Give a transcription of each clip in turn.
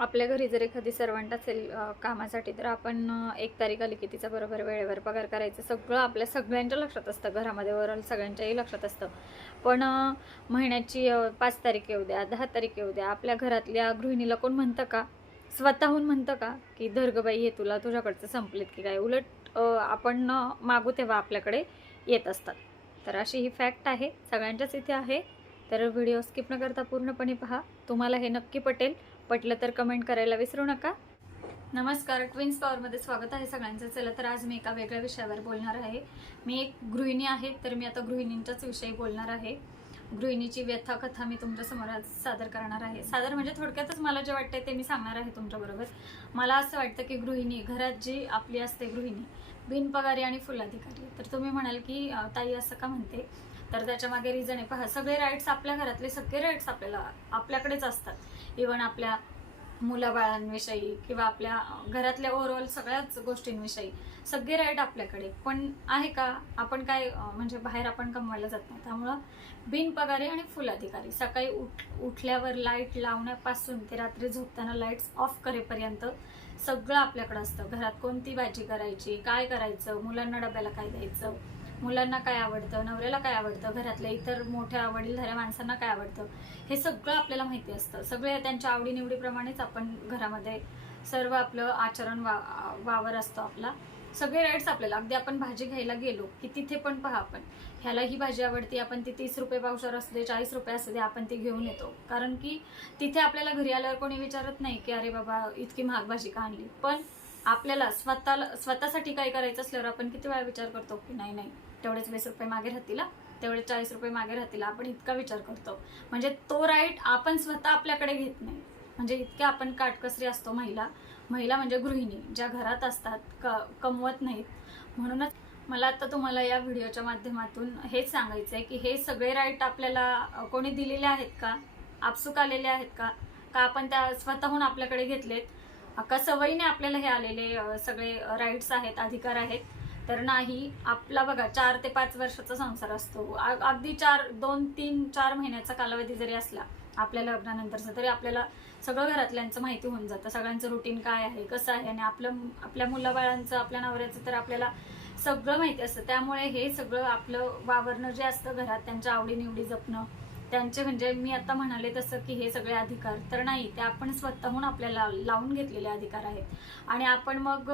आपल्या घरी जर एखादी सर्वंट असेल कामासाठी, तर आपण 1 तारीख आली की तिचा बरोबर वेळेवर पगार करायचं सगळं आपल्या सगळ्यांच्या लक्षात असतं. घरामध्ये ओव्हरऑल सगळ्यांच्याही लक्षात असतं. पण महिन्याची 5 तारीख येऊ द्या, 10 तारीख येऊ द्या, आपल्या घरातल्या गृहिणीला कोण म्हणतं का? स्वतःहून म्हणतं का की "धर गं बाई, हे तुला तुझ्याकडचं संपलेत की काय?" उलट आपण मागू तेव्हा आपल्याकडे येत असतात. तर अशी ही फॅक्ट आहे, सगळ्यांच्याच इथे आहे. तर व्हिडिओ स्किप न करता पूर्णपणे पहा. तुम्हाला हे नक्की पटेल. पटलं तर कमेंट करायला विसरू नका. नमस्कार, ट्विन्स पॉवरमध्ये स्वागत आहे सगळ्यांचं. चला तर आज मी एका वेगळ्या विषयावर बोलणार आहे. मी एक गृहिणी आहे, तर मी आता गृहिणींच्याच विषयी बोलणार आहे. गृहिणीची व्यथा कथा मी तुमच्यासमोर आज सादर करणार आहे. सादर म्हणजे थोडक्यातच मला जे वाटतंय ते मी सांगणार आहे तुमच्याबरोबर. मला असं वाटतं की गृहिणी, घरात जी आपली असते गृहिणी, बिनपगारी आणि फुल अधिकारी. तर तुम्ही म्हणाल की ताई असं का म्हणते? तर त्याच्यामागे रिझन आहे. पहा, सगळे राईट्स आपल्या घरातले सगळे राईट्स आपल्याकडेच असतात. इव्हन आपल्या मुलाबाळांविषयी किंवा आपल्या घरातल्या ओव्हरऑल सगळ्याच गोष्टींविषयी सगळे राईट आपल्याकडे. पण आहे का? आपण काय म्हणजे बाहेर आपण कमवायला जात नाही. त्यामुळं बिनपगारी आणि फुल अधिकारी, सकाळी उठल्यावर लाईट लावण्यापासून ते रात्री झोपताना लाईट्स ऑफ करेपर्यंत सगळं आपल्याकडे असतं. घरात कोणती भाजी करायची, काय करायचं, मुलांना डब्याला काय द्यायचं, मुलांना काय आवडतं, नवऱ्याला काय आवडतं, घरातल्या इतर मोठ्या वडीलधाऱ्या माणसांना काय आवडतं, हे सगळं आपल्याला माहिती असतं. सगळे त्यांच्या आवडीनिवडीप्रमाणेच आपण घरामध्ये सर्व आपलं आचरण वावर असतो आपला. सगळे राईट्स आपल्याला. अगदी आपण भाजी घ्यायला गेलो की तिथे पण पहा, आपण ह्याला ही भाजी आवडते, आपण ती 30 रुपये पावशेर असू दे, 40 रुपये असू दे, आपण ती घेऊन येतो. कारण की तिथे आपल्याला घरी आल्यावर कोणी विचारत नाही की अरे बाबा इतकी महाग भाजी का आणली. पण आपल्याला स्वतःसाठी काय करायचं असल्यावर आपण किती वेळा विचार करतो की नाही नाही, तेवढेच 20 रुपये मागे राहतील, तेवढे 40 रुपये मागे राहतील. आपण इतका विचार करतो. म्हणजे तो राईट आपण स्वतः आपल्याकडे घेत नाही. म्हणजे इतक्या आपण काटकसरी असतो. महिला म्हणजे गृहिणी ज्या घरात असतात, कमवत नाहीत. म्हणूनच मला आता तुम्हाला या व्हिडिओच्या माध्यमातून हेच सांगायचं आहे की हे सगळे राईट आपल्याला कोणी दिलेले आहेत का? आपसूक आलेले आहेत का? का आपण त्या स्वतःहून आपल्याकडे घेतलेत? का सवयीने आपल्याला हे आलेले सगळे राईट्स आहेत, अधिकार आहेत? तर नाही. आपला बघा 4 ते 5 वर्षाचा संसार असतो. अगदी 2-3-4 महिन्याचा कालावधी जरी असला आपल्या लग्नानंतरचा, तरी आपल्याला सगळं घरातल्यांचं माहिती होऊन जातं. सगळ्यांचं रुटीन काय आहे, कसं आहे, आणि आपल्या मुलाबाळांचं, आपल्या नवऱ्याचं तर आपल्याला सगळं माहिती असतं. त्यामुळे हे सगळं आपलं वावरणं जे असतं घरात, त्यांच्या आवडीनिवडी जपणं, त्यांचे म्हणजे मी आता म्हणाले तसं की हे सगळे अधिकार तर नाही, ते आपण स्वतःहून आपल्याला लावून घेतलेले अधिकार आहेत. आणि आपण मग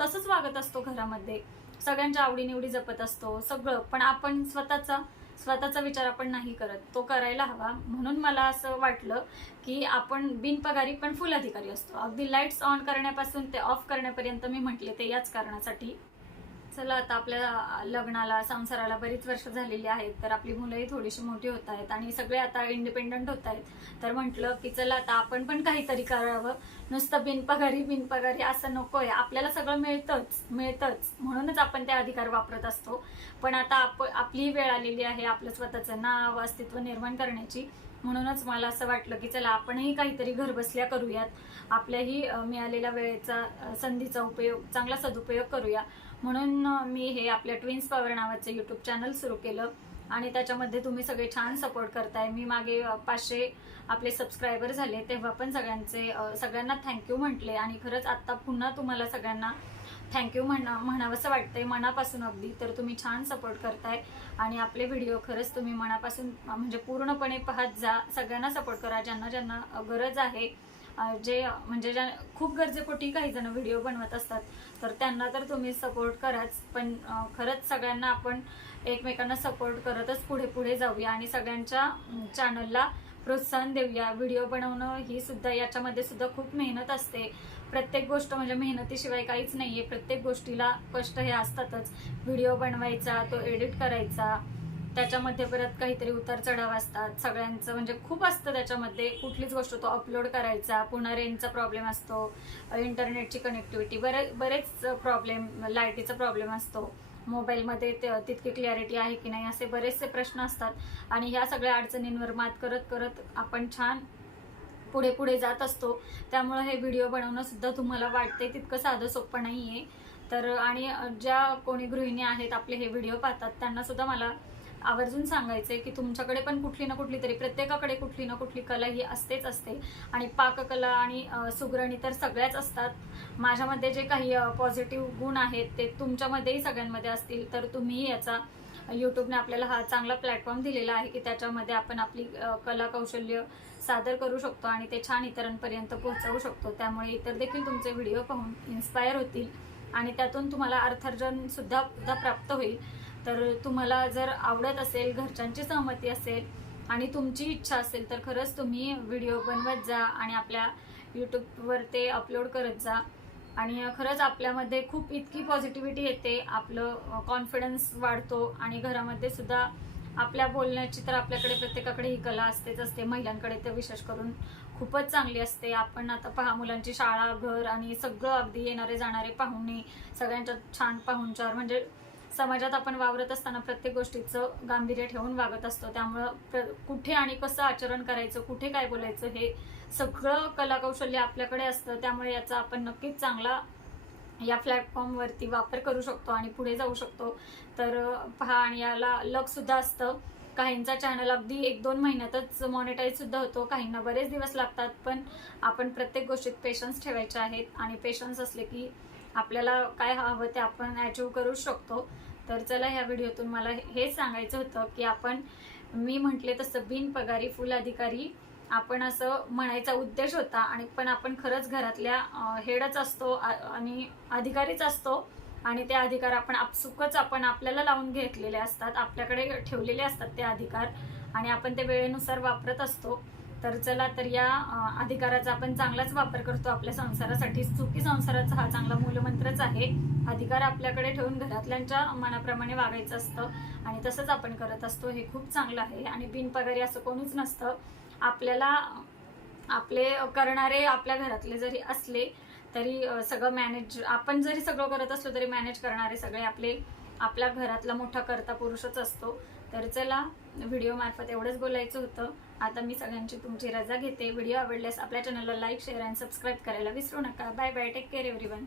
तसंच वागत असतो घरामध्ये, सगळ्यांच्या आवडीनिवडी जपत असतो सगळं. पण आपण स्वतःचा विचार आपण नाही करत. तो करायला हवा. म्हणून मला असं वाटलं की आपण बिनपगारी पण फुल अधिकारी असतो. अगदी लाईट्स ऑन करण्यापासून ते ऑफ करण्यापर्यंत मी म्हटले ते याच कारणासाठी. चला, आता आपल्या लग्नाला, संसाराला बरीच वर्ष झालेली आहेत. तर आपली मुलंही थोडीशी मोठी होत आहेत आणि सगळे आता इंडिपेंडंट होत आहेत. तर म्हटलं की चला आता आपण पण काहीतरी करावं. नुसतं बिनपगारी असं नकोय. आपल्याला सगळं मिळतंच म्हणूनच आपण ते अधिकार वापरत असतो. पण आता आपली वेळ आलेली आहे आपलं स्वतःचं नाव, अस्तित्व निर्माण करण्याची. म्हणूनच मला असं वाटलं की चला आपणही काहीतरी घरबसल्या करूयात. आपल्याही मिळालेल्या वेळेचा, संधीचा चांगला सदुपयोग करूया. म्हणून मी हे आपल्या ट्विन्स पॉवर नावाचं यूट्यूब चॅनल सुरू केलं आणि त्याच्यामध्ये तुम्ही सगळे छान सपोर्ट करताय. मी मागे 500 आपले सबस्क्रायबर झाले तेव्हा पण सगळ्यांना थँक्यू म्हटले. आणि खरंच आत्ता पुन्हा तुम्हाला सगळ्यांना थँक्यू म्हणावंसं वाटतंय मनापासून अगदी. तर तुम्ही छान सपोर्ट करताय आणि आपले व्हिडिओ खरंच तुम्ही मनापासून म्हणजे पूर्णपणे पाहत जा. सगळ्यांना सपोर्ट करा, ज्यांना गरज आहे. म्हणजे खूप गरजेपोटी काही जण व्हिडिओ बनवत असतात, तर त्यांना तर तुम्ही सपोर्ट कराच. पण खरंच सगळ्यांना आपण एकमेकांना सपोर्ट करतच पुढे जाऊया आणि सगळ्यांच्या चॅनलला प्रोत्साहन देऊया. व्हिडिओ बनवणं ही सुद्धा, याच्यामध्ये सुद्धा खूप मेहनत असते. प्रत्येक गोष्ट म्हणजे मेहनतीशिवाय काहीच नाहीये. प्रत्येक गोष्टीला कष्ट हे असतातच. व्हिडिओ बनवायचा, तो एडिट करायचा, त्याच्यामध्ये परत काहीतरी उतार चढाव असतात. सगळ्यांचं म्हणजे खूप असतं त्याच्यामध्ये. कुठलीच गोष्ट तो अपलोड करायचा, पुन्हा रेंजचा प्रॉब्लेम असतो, इंटरनेटची कनेक्टिव्हिटी, बरेच प्रॉब्लेम, लाईटीचा प्रॉब्लेम असतो, मोबाईलमध्ये तितकी क्लॅरिटी आहे की नाही, असे बरेचसे प्रश्न असतात. आणि ह्या सगळ्या अडचणींवर मात करत आपण छान पुढे जात असतो. त्यामुळे हे व्हिडिओ बनवणं सुद्धा तुम्हाला वाटते तितकं साधं सोपं नाहीये. तर आणि ज्या कोणी गृहिणी आहेत आपले हे व्हिडिओ पाहतात त्यांना सुद्धा मला आवर्जून सांगायचे की तुमच्याकडे पण कुठली ना कुठली तरी, प्रत्येकाकडे कुठली ना कुठली कला ही असतेच असते. आणि पाककला आणि सुगरणी तर सगळ्याच असतात. माझ्यामध्ये जे काही पॉझिटिव्ह गुण आहेत ते तुमच्यामध्येही सगळ्यांमध्ये असतील. तर तुम्ही याचा, यूट्यूबने आपल्याला हा चांगला प्लॅटफॉर्म दिलेला आहे की त्याच्यामध्ये आपण आपली कला कौशल्य सादर करू शकतो आणि ते छान इतरांपर्यंत पोहोचवू शकतो. त्यामुळे इतर देखील तुमचे व्हिडिओ पाहून इन्स्पायर होतील आणि त्यातून तुम्हाला अर्थार्जन सुद्धा प्राप्त होईल. तर तुम्हाला जर आवडत असेल, घरच्यांची सहमती असेल आणि तुमची इच्छा असेल तर खरंच तुम्ही व्हिडिओ बनवत जा आणि आपल्या यूट्यूबवर ते अपलोड करत जा. आणि खरंच आपल्यामध्ये खूप इतकी पॉझिटिव्हिटी येते, आपलं कॉन्फिडन्स वाढतो आणि घरामध्ये सुद्धा आपल्या बोलण्याची तर आपल्याकडे प्रत्येकाकडे ही कला असतेच असते. महिलांकडे तर विशेष करून खूपच चांगली असते. आपण आता पहा, मुलांची शाळा, घर आणि सगळं, अगदी येणारे जाणारे पाहुणे, सगळ्यांच्या छान पाहुणचार, म्हणजे समाजात आपण वावरत असताना प्रत्येक गोष्टीचं गांभीर्य ठेवून वागत असतो. त्यामुळं कुठे आणि कसं आचरण करायचं, कुठे काय बोलायचं, हे सगळं कलाकौशल्य आपल्याकडे असतं. त्यामुळे याचा आपण नक्कीच चांगला या प्लॅटफॉर्मवरती वापर करू शकतो आणि पुढे जाऊ शकतो. तर पहा, आणि याला लक सुद्धा असतं. काहींचा चॅनल अगदी 1-2 महिन्यातच मॉनिटाईज सुद्धा होतो, काहींना बरेच दिवस लागतात. पण आपण प्रत्येक गोष्टीत पेशन्स ठेवायचे आहेत आणि पेशन्स असले की आपल्याला काय हवं ते आपण अचीव्ह करू शकतो. तर चला, ह्या व्हिडिओतून मला हेच सांगायचं होतं की आपण, मी म्हटले तसं, बिनपगारी फुल अधिकारी आपण असं म्हणायचा उद्देश होता. आणि पण आपण खरंच घरातल्या हेडच असतो आणि अधिकारीच असतो. आणि ते अधिकार आपण आपसुकच आपण आपल्याला लावून घेतलेले असतात, आपल्याकडे ठेवलेले असतात ते अधिकार, आणि आपण ते वेळेनुसार वापरत असतो. तर चला, तर या अधिकाराचा आपण चांगलाच वापर करतो आपल्या संसारासाठी. सुखी संसाराचा हा चांगला मूलमंत्रच आहे. अधिकार आपल्याकडे ठेवून घरातल्यांच्या मनाप्रमाणे वागायचं असतं आणि तसंच आपण करत असतो. हे खूप चांगलं आहे. आणि बिनपगारी असं कोणीच नसतं. आपल्याला आपले करणारे आपल्या घरातले जरी असले तरी सगळं मॅनेज, आपण जरी सगळं करत असलो तरी मॅनेज करणारे सगळे आपल्या घरातला मोठा कर्ता पुरुषच असतो. तर चला, व्हिडिओ मार्फत एवढंच बोलायचं होतं. आता मी सगळ्यांची तुमची रजा घेते. व्हिडिओ आवडल्यास आपल्या चॅनलला लाईक, शेअर आणि सबस्क्राईब करायला विसरू नका. Bye bye, take care everyone.